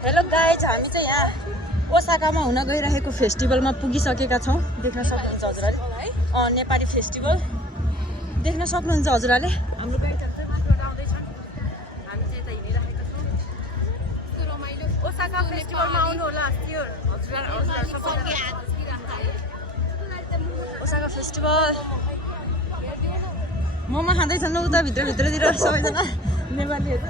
Hello guys, हामी चाहिँ यहाँ ओसाकामा हुन गइरहेको फेस्टिभलमा पुगिसकेका छौँ। देख्न सक्नुहुन्छ हजुरले नेपाली फेस्टिभल देख्न सक्नुहुन्छ हजुरले। हाम्रो गाइडहरू चाहिँ माथिबाट आउँदैछन्, हामी चाहिँ यता हिँडिरहेका छौँ। ओसाका फेस्टिभलमा आउनु होला ओसाका फेस्टिभल मोमो खाँदैछन् उता भित्रतिर सबैजना नेपालीहरू।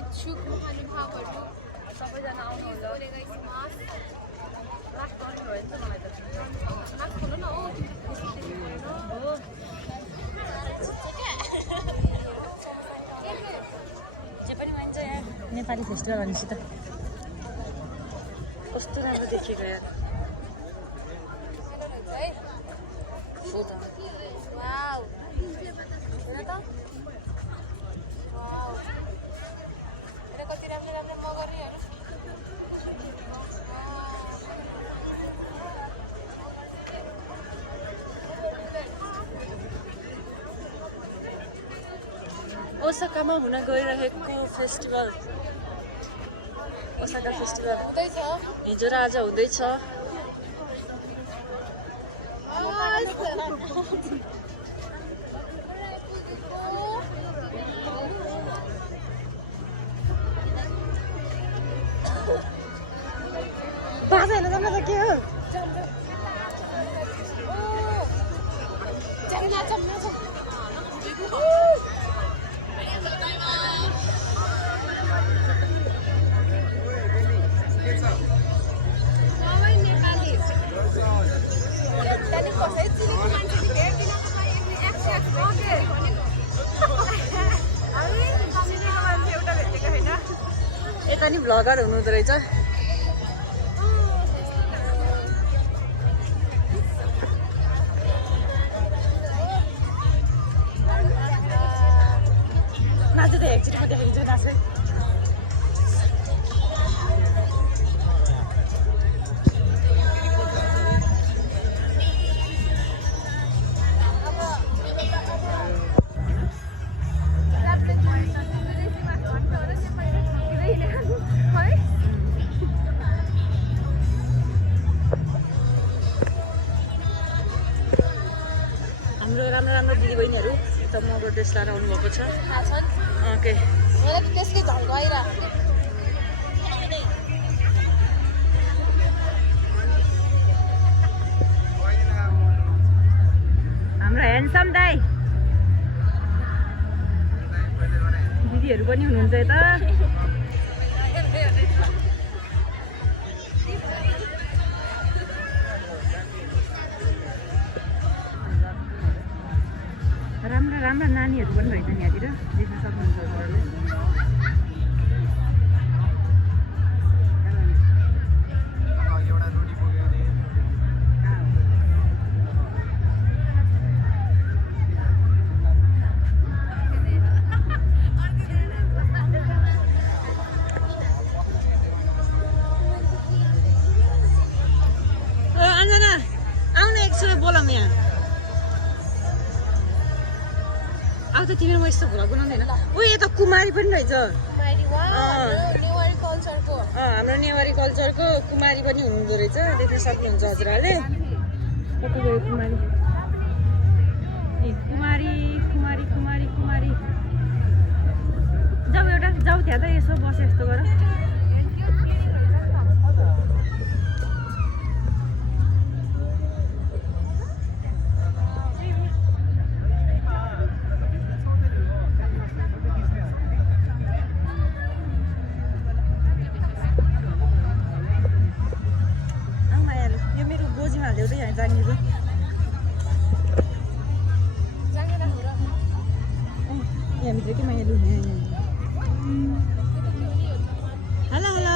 इच्छुक महानुभावहरू सबैजना आउनुहुन्छ। जे पनि मान्छ यहाँ नेपाली फेस्टिभल भनेपछि त कस्तो राम्रो देखिएको यार। ओसाकामा हुन गइरहेको फेस्टिभल ओसाका फेस्टिभल हिजो र आज हुँदैछ। बाजा हेर्न जान्न त के हो यता नि भ्लगर हुनुहुँदो रहेछ। नाच्दै त एकचोटि म देखाइदिन्छु नाच्दै। हाम्रो राम्रो दिदीबहिनीहरू त मको ड्रेस लाएर आउनुभएको छ। ओके त्यसकै झल्को आइरहेको हाम्रो ह्यान्डसम दाइ दिदीहरू पनि हुनुहुन्छ यता। राम्रा नानीहरू पनि रहेछन् यहाँतिर देख्न सक्नुहुन्छ हजुरहरूले। अन्जना आउन एकछिन बोलाउँ यहाँ अब त तिमीले म यस्तो भ्लग बनाउँदैन। ऊ यो त कुमारी पनि रहेछ। हाम्रो नेवारी कल्चरको कुमारी पनि हुनुहुँदो रहेछ, देख्न सक्नुहुन्छ हजुरहरूले। कति गयो कुमारी कुमारी कुमारी कुमारी कुमारी जाऊ एउटा जाऊ त्यहाँ त यसो बस्यो यस्तो गर। जाङ्गीको यहाँभित्र के माया लुने हेलो हेलो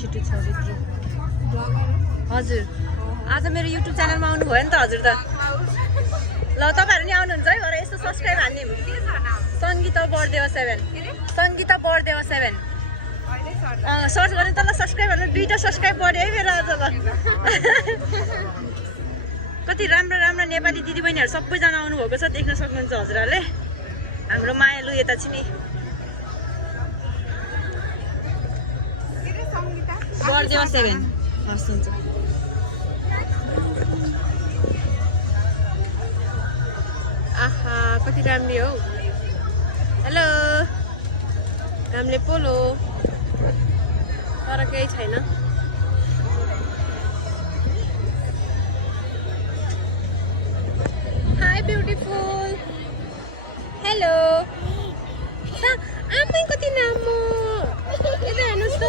छिटो छ भित्र हजुर आज मेरो युट्युब च्यानलमा आउनुभयो नि त हजुर त ल तपाईँहरू नि आउनुहुन्छ है भरे यस्तो सब्सक्राइब हान्ने सङ्गीता बढदेवा 7 सङ्गीता बढदेवा 7 सर्च गर्ने त ल सब्सक्राइब हाल्नु 2टा सब्सक्राइब बढ्यो है मेरो आज ल कति राम्रो राम्रो नेपाली दिदीबहिनीहरू सबैजना आउनुभएको छ देख्न सक्नुहुन्छ हजुरहरूले हाम्रो मायालु यता छ नि बढदेवा 7 हस् हुन्छ आहा कति राम्रो हो हेलो रामले पोलो तर केही छैन हाई ब्युटिफुल हेलो आमै कति राम्रो यता हेर्नुहोस् त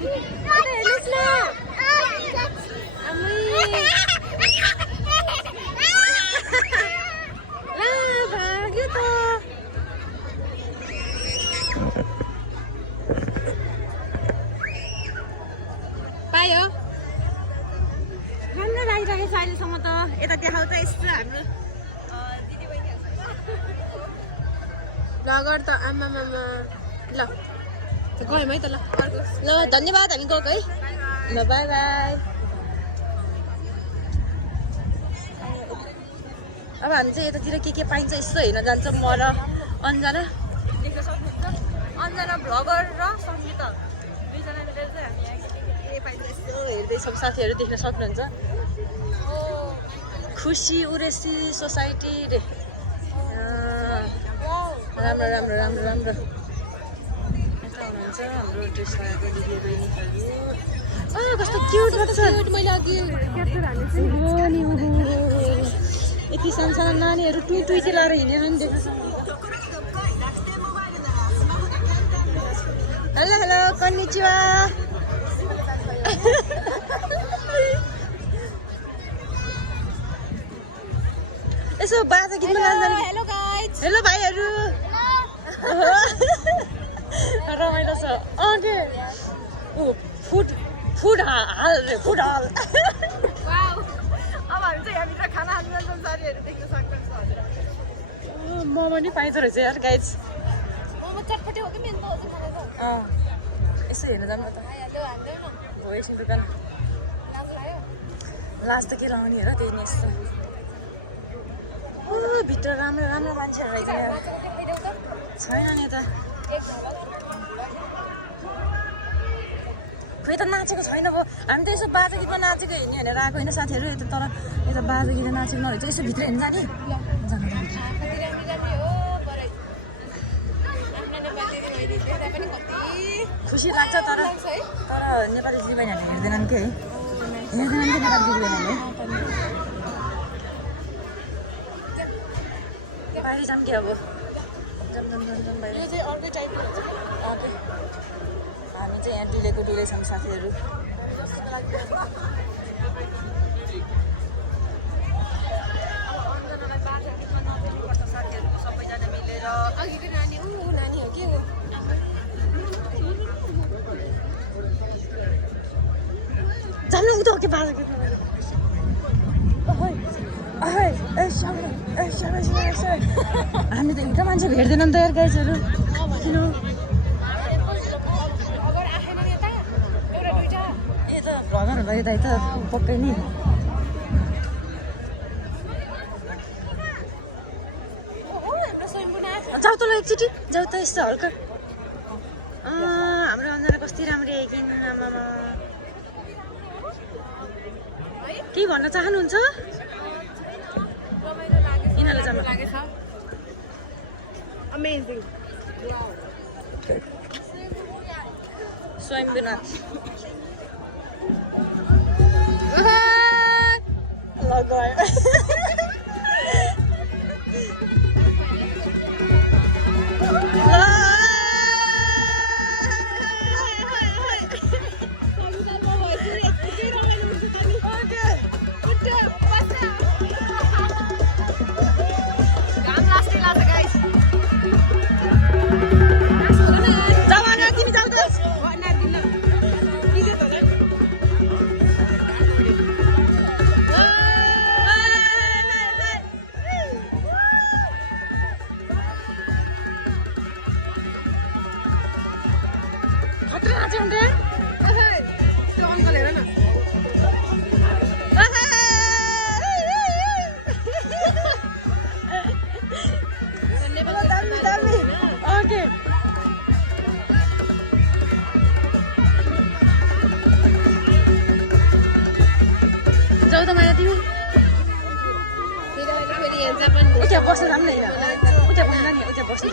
हेर्नुहोस् न आमै भाग्यो त पायो राम्रो लागिरहेको छ अहिलेसम्म त यता देखाउ त यस्तो हाम्रो लगड त आमा मामा ल गयौँ है त ल ल धन्यवाद हामी गएको है ल बाई बाई अब हामी चाहिँ यतातिर के पाइन्छ यसो हेर्न जान्छ म र अन्जना देख्न सक्नुहुन्छ अन्जना भ्लगर र सङ्गीता दुईजना मिलेर चाहिँ हामी के पाइन्छ यसो हेर्दैछौँ साथीहरू देख्न सक्नुहुन्छ खुसी उरेसी सोसाइटी रे राम्रो राम्रो राम्रो राम्रो यता हुनुहुन्छ हाम्रो ड्रेस लगाएको दिदीहरू कस्तो क्युट लाग्छ मैले अघि क्याप्चर हालेको यति सानो सानो नानीहरू टुइटी लाएर हिँडेर नि देख्न हेलो हेलो कन्निचिवा यसो बाजा गीत हेलो गाइज हेलो भाइहरू रमाइलो छ के फुड हाल रे फुड हाल अब हामी चाहिँ यहाँभित्र खाना हाल्नु जान्छौँ साथीहरू देख्न सक्नुहुन्छ मोमो नि पाइन्छ रहेछ यार गाइज मोमो चटपटे हो कि मेन त यसो हेर्न जानु त हो एकछिन दोकान लास्ट त के लगाउने हेर त्यही नि यस्तो भित्र राम्रो राम्रो मान्छेहरू रहेछ छैन नि यता खोइ त नाचेको छैन अब हामी त यसो बाजा गीतमा नाचेको हिँड्ने भनेर आएको होइन साथीहरू यता तर यता बाजा गीत नाचेको नरहेछ यसो भित्र हिँड्नु जाने खुसी लाग्छ तर नेपाली दिदीबहिनीहरूले हेर्दैनन् के है हेर्दैनन् कि नेपाली दिदीबहिनीहरूले बाहिर जाऊँ कि अब जाऊँ बाहिर यो चाहिँ अर्कै टाइपको हुन्छ हामी चाहिँ यहाँ डुलेको डुलेछौँ साथीहरू अन्जनालाई बाजा गीतमा नचेर्नुपर्छ साथीहरूको सबैजना मिलेर अघिको नानी नानी हो के हो जानु उता के बाजा गीतमा हामी त हिँड्दा मान्छे भेट्दैनौँ त यार गाइजहरू किन ए त भ्लगरहरूलाई यता त पक्कै नि जाऊ त ल एकचोटि जाऊ त यस्तो हल्का हाम्रो अन्जना कति राम्रो आइकिन आमामा केही भन्न चाहनुहुन्छ यिनीहरूलाई जानु अमेजिङ स्वयम्भूनाथ ल गयो 200? त्यो अङ्कल हेर न Okay. जाऊ त माया तिमी उता बस्न जाऊँ न उता बस्न नि उता बस्न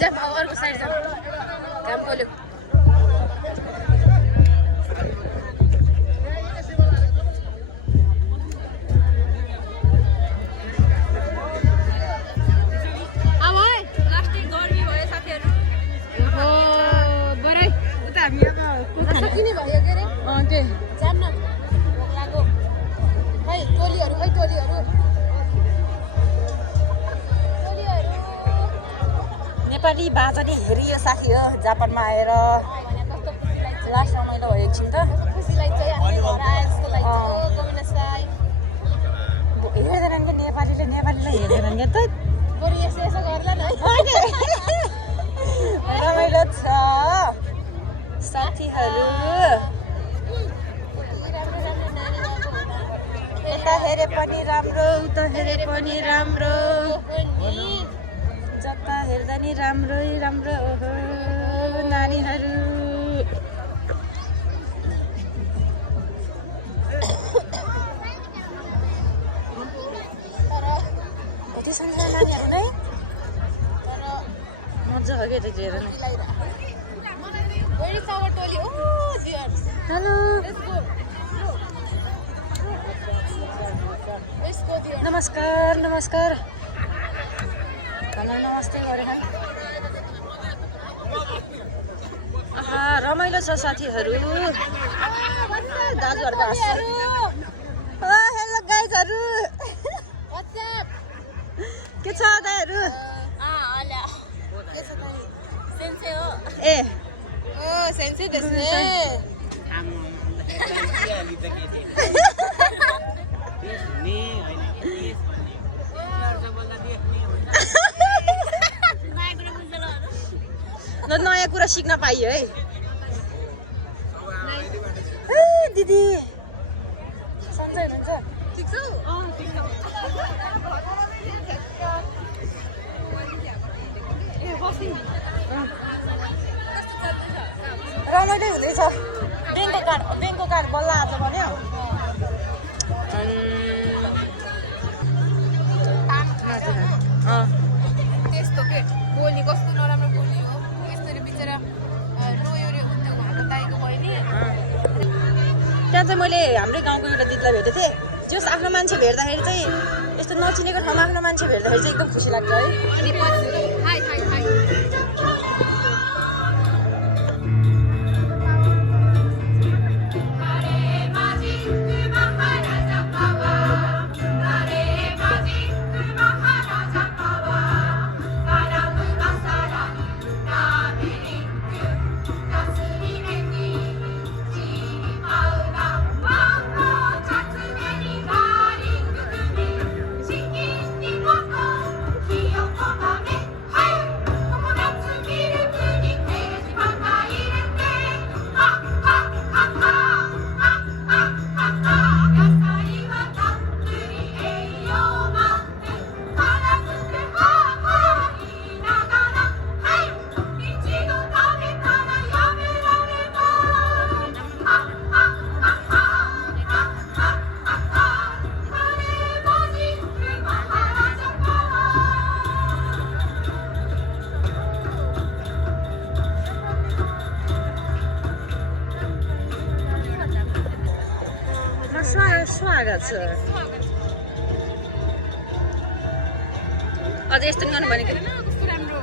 जब अर्को साइड जाऊ काम खोल्यो अब है लास्टै गर्मी भयो साथीहरु हो बरै उता हामी अब सकिने भयो के रे के जाम न लागो खै टोलीहरु नेपाली बाजाले हेरियो साथी हो जापानमा आएर लास्ट रमाइलो भयो एकछिन त खुसीलाई चाहिँ आफ्नो घर आए जस्तो लाग्यो गोविन्दलाई हेर्दैनन् के नेपालीले हेर्दैनन् के त बरु यसो गर्ला न रमाइलो छ साथीहरू यता हेरे पनि राम्रो उता हेरे पनि राम्रो जता हेर्दा नि राम्रै राम्रो ओहो नानीहरू कति सानो नानीहरू नै तर मजा हो क्या त्यो हेर न वेरी सावर टोली ओ dear hello let's go dear नमस्कार हेलो नमस्ते गरेर रमाइलो छ साथीहरू दाजुहरूको हेलो गाइजहरू के छ दाइहरू ए ओ सेन्से देस्ने नयाँ कुरा सिक्न पाइयो है दिदी सन्चै हुनुहुन्छ ठिक छौ ठिक छ ए बस्नु रमाइलो हुँदैछ ब्याङ्कको कार्ड बल्ल आज भन्यो त्यस्तो के बोली कस्तो नराम्रो बोली हो यस्तरी बिचरा रोयो रे उद्योग भएको ताईको बहिनी त्यहाँ चाहिँ मैले हाम्रै गाउँको एउटा दिदीलाई भेटेको थिएँ जस आफ्नो मान्छे भेट्दाखेरि चाहिँ यस्तो नचिनेको ठाउँमा आफ्नो मान्छे भेट्दाखेरि चाहिँ एकदम खुसी लाग्छ है अनि हाई हाई हाई स्वागत छ अझ यस्तो नि गर्नु भनेको कस्तो राम्रो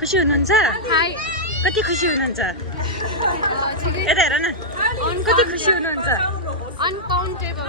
खुसी हुनुहुन्छ कति खुसी हुनुहुन्छ यता हेर न कति खुसी हुनुहुन्छ अनकाउन्टेबल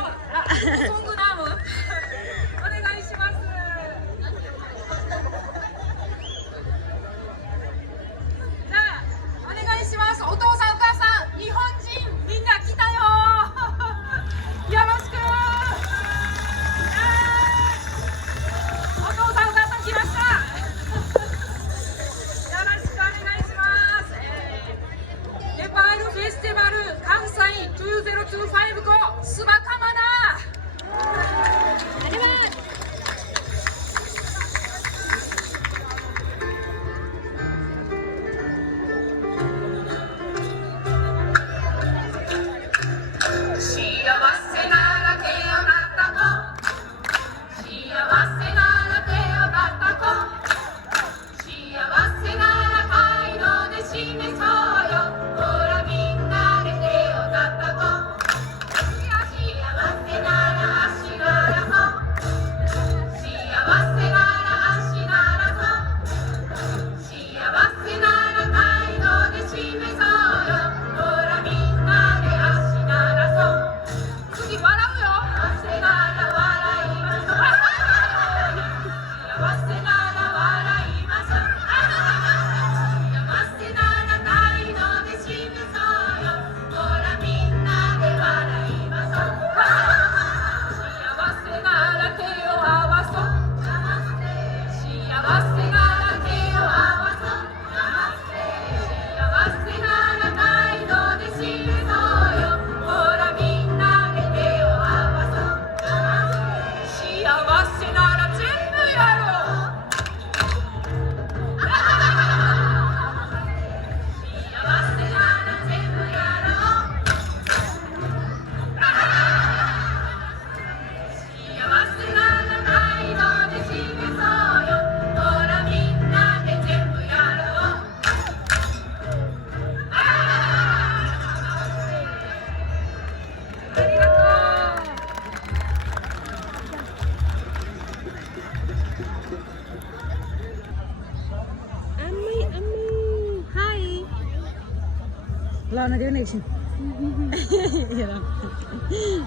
देऊ न एकछिन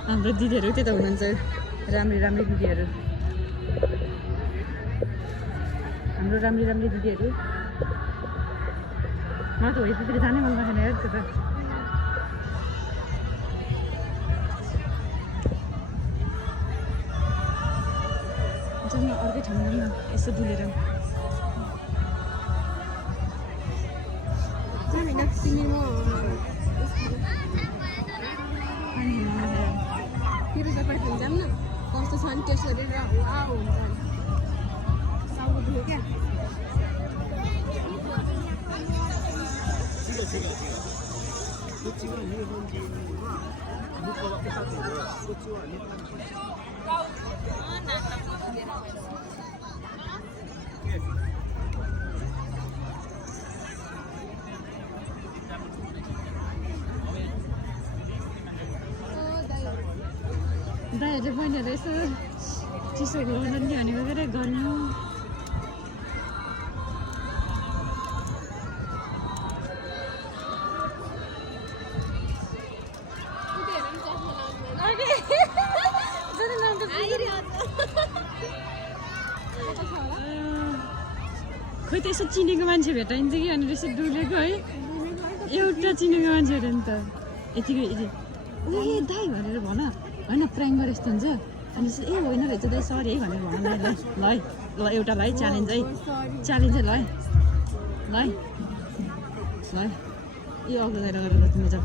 हाम्रो दिदीहरू त्यता हुनुहुन्छ राम्री राम्री दिदीहरू हाम्रो राम्री राम्री दिदीहरू मलाई त हो यतातिर जानै मन लाग्दैन यार त्यो त जाउँ न अर्कै ठाउँमा जाउँ न यसो डुलेर जाऊँ न कस्तो छ नि टेस्ट गरेर वाउ हुन्छ साउको दुख्यो क्या दाइहरूले बहिनीहरू यसो चिसोहरू गर्नु नि भनेको के गर्नु खोइ त यसो चिनेको मान्छे भेटाइन्छ कि भनेर यसो डुलेको है एउटा चिनेको मान्छेहरू नि त यतिकै ए दाइ भनेर भन होइन प्राङ्क गरे जस्तो हुन्छ अनि ए होइन रहेछ दाइ सरी है भनेर भन ल ल ल एउटा ल है च्यालेन्ज है च्यालेन्ज है ल है ल है ल है यो अग्लो गएर गरेर तिमी जाऊ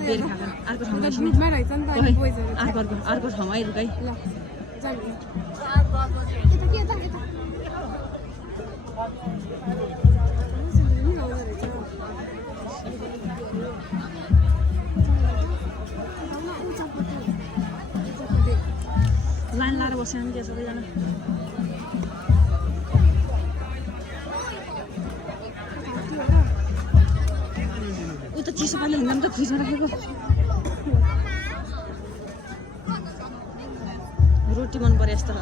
बेर खाएको अर्को ठाउँमा अर्को ठाउँमा है लुकाइ लाइन लाएर बस्यो नि क्या सबैजना ऊ त चिसो पानी हिँड्दा पनि त फ्रिजमा राखेको रोटी मन पर्यो यस्तो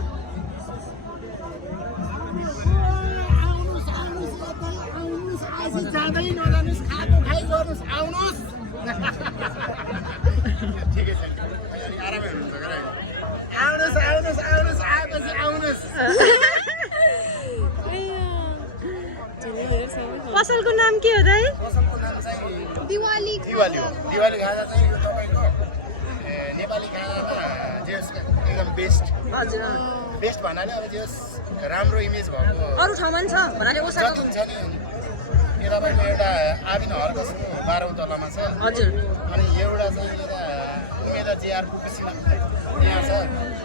पसलको नाम के हो दाइ दिवाली दिवाली हो दिवाली खाजा चाहिँ यो तपाईँको नेपाली खानामा एकदम बेस्ट हजुर बेस्ट भन्नाले अब त्यो राम्रो इमेज भएको अरू ठाउँमा नि छ भन्नाले ओसाको जति छ नि यो तपाईँको एउटा आबिन हर्कसको 12औं तलामा छ हजुर अनि एउटा चाहिँ यता उमेदा जेआरको कुसिना यहाँ छ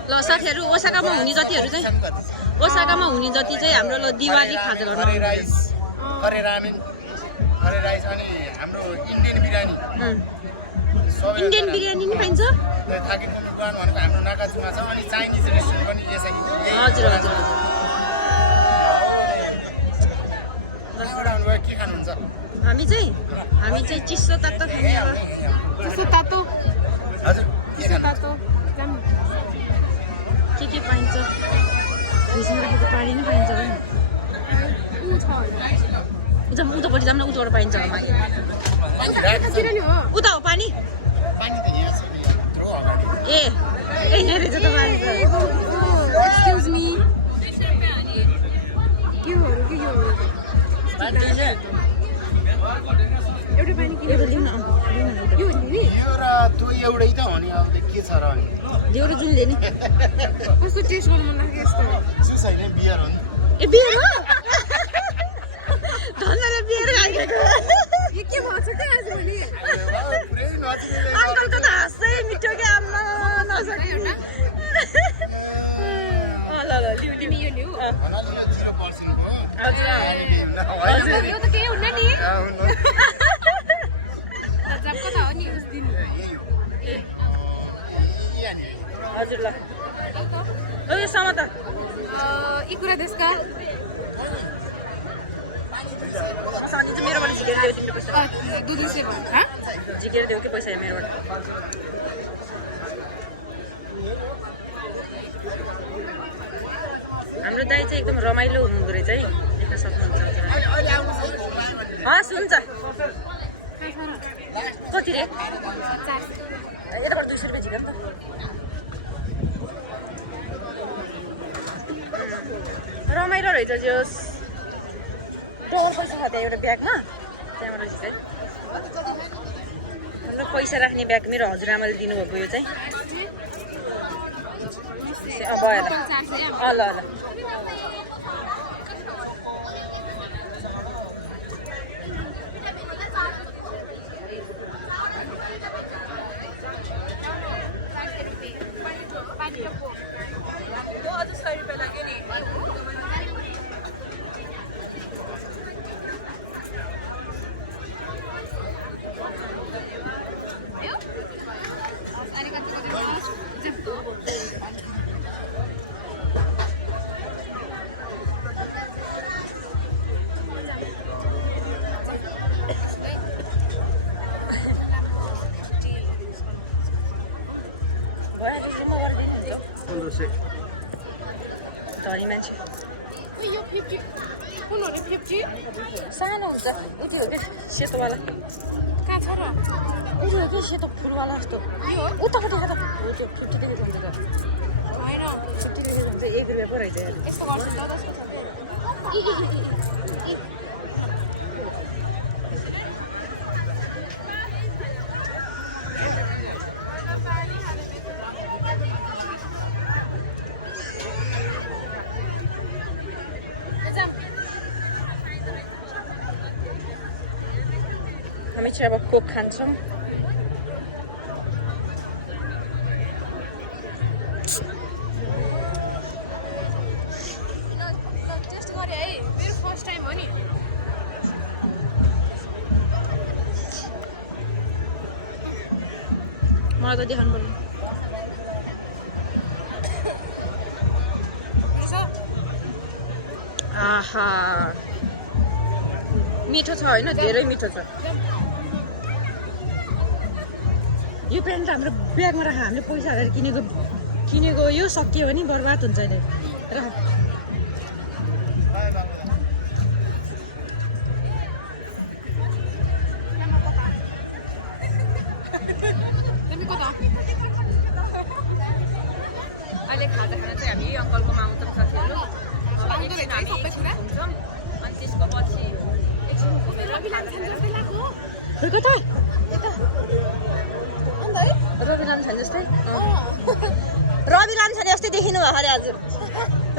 ल साथीहरू ओसाकामा हुने जतिहरू चाहिँ ओसाकामा हुने जति चाहिँ हाम्रो ल दिवाली खाजा गर्नु हरे राइस हरे रामेन हरे राइस अनि हाम्रो इन्डियन बिरयानी इन्डियन बिरयानी नि पाइन्छ थाकेको दुकान भनेको हाम्रो नागाचुमा छ अनि चाइनिज रेस्टुरेन्ट पनि यसै हजुर हजुर हजुर के खानुहुन्छ हामी चाहिँ चिसो तातो खाने अब चिसो तातो हजुर चिसो तातो के पाइन्छ फ्रिजमा राखेको पानी नै पाइन्छ होला नि उतापट्टि जाऊँ न उताबाट पाइन्छ होला मागे उता हो पानी पानी त यहाँ छ नि थ्रो अगाडि ए यहाँ रहेछ त पानी एक्सक्युज मी के हो एउटा पानी किन एउटा लिउँ न यो नि यो र त्यो एउटै त हो नि अब के छ र अनि देउरो जुन लिने कस्तो टेस्ट गर्नु मन लाग्यो यस्तो जुस होइन बियर हो नि ए बियर हो धन्दाले बियर खाइएको यो के भन्छ क्या आज भने पुरै नजिकै अङ्कलको त हाँसै मिठो क्या आम्मा नसक्ने एउटा ल ल लिउ तिमी यो लिऊ भन्नाले यो 0% हो हजुर यो त केही हुन्न नि जब कता हो नि उस दिन हजुर ल यो समाता यी कुरा त्यसका साथी चाहिँ मेरोबाट झिकेर देऊ तिम्रो पैसा दुई से भयो झिकेर देऊ कि पैसा मेरोबाट हाम्रो दाइ चाहिँ एकदम रमाइलो हुनुहुँदो रहेछ है देख्न सक्नुहुन्छ हस् हुन्छ कति रे यताबाट 200 रुपियाँ झिकेर त रमाइलो रहेछ जोस् डबल पैसा छ त्यहाँ एउटा ब्यागमा त्यहाँबाट चाहिँ हाम्रो पैसा राख्ने ब्याग मेरो हजुरआमाले दिनुभएको यो चाहिँ भयो ल ल धनी मान्छे सानो हुन्छ उति हो कि सेतोवाला कहाँ छ र उति हो कि सेतो फुलवाला जस्तो उतापट्टि हेर त त्यो 50 देखेको हुन्छ त होइन 50 देखेको हुन्छ 1 रुपियाँ पो रहेछ यस्तो गर्छु ल हामी चाहिँ अब कोक खान्छौँ टेस्ट गरे है मेरो फर्स्ट टाइम हो नि मलाई त देखाउनु पर्ने आहा मिठो छ होइन धेरै मिठो छ यो पेन्ट हाम्रो ब्यागमा राख हामीले पैसा हालेर किनेको यो सकियो भने बर्बाद हुन्छ नि राख अहिले खाजा खाना चाहिँ हामी अङ्कलकोमा आउँछौँ साथीहरू हुन्छौँ अनि त्यसको पछि कता रवि लान्छ जस्तै रवि लान्छ जस्तै देखिनु भयो अरे हजुर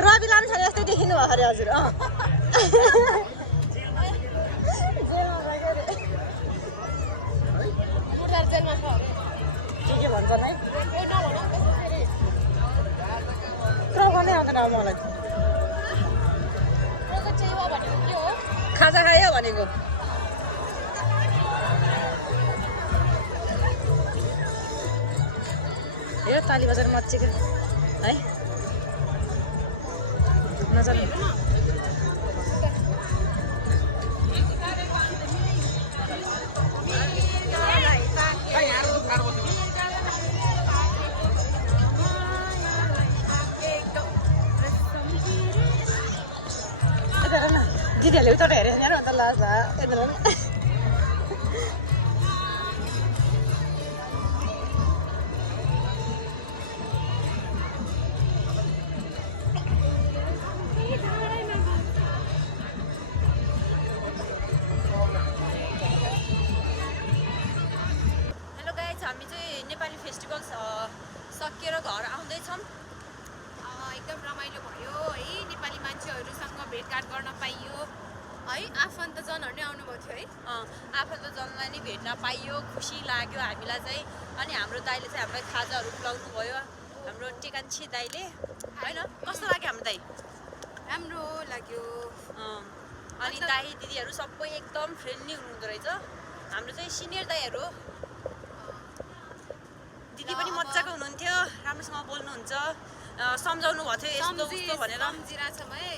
रवि लान्छ जस्तै देखिनु भयो अरे हजुर के भन्छन् है पुरा गर्नै आउँदैन अब मलाई खाजा खायो भनेको हेर ताली बजार मच्चिएको है नजानु दिदीहरूले उता हेरेर हेर त लाज यता हामी चाहिँ नेपाली फेस्टिभल सकिएर घर आउँदैछौँ एकदम रमाइलो भयो है नेपाली मान्छेहरूसँग भेटघाट गर्न पाइयो है आफन्तजनहरू नै आउनुभएको थियो है आफन्तजनलाई नै भेट्न पाइयो खुसी लाग्यो हामीलाई चाहिँ अनि हाम्रो दाइले चाहिँ हामीलाई खाजाहरू खुवाउनु भयो हाम्रो टेकान्छी दाइले होइन कस्तो लाग्यो हाम्रो दाइ राम्रो लाग्यो अनि दाइ दिदीहरू सबै एकदम फ्रेन्डली हुनुहुँदो रहेछ हाम्रो चाहिँ सिनियर दाइहरू दिदी पनि मजाको हुनुहुन्थ्यो राम्रोसँग बोल्नुहुन्छ सम्झाउनु भएको थियो यस्तो उस्तो भनेर सम्झिरहेछ भाइ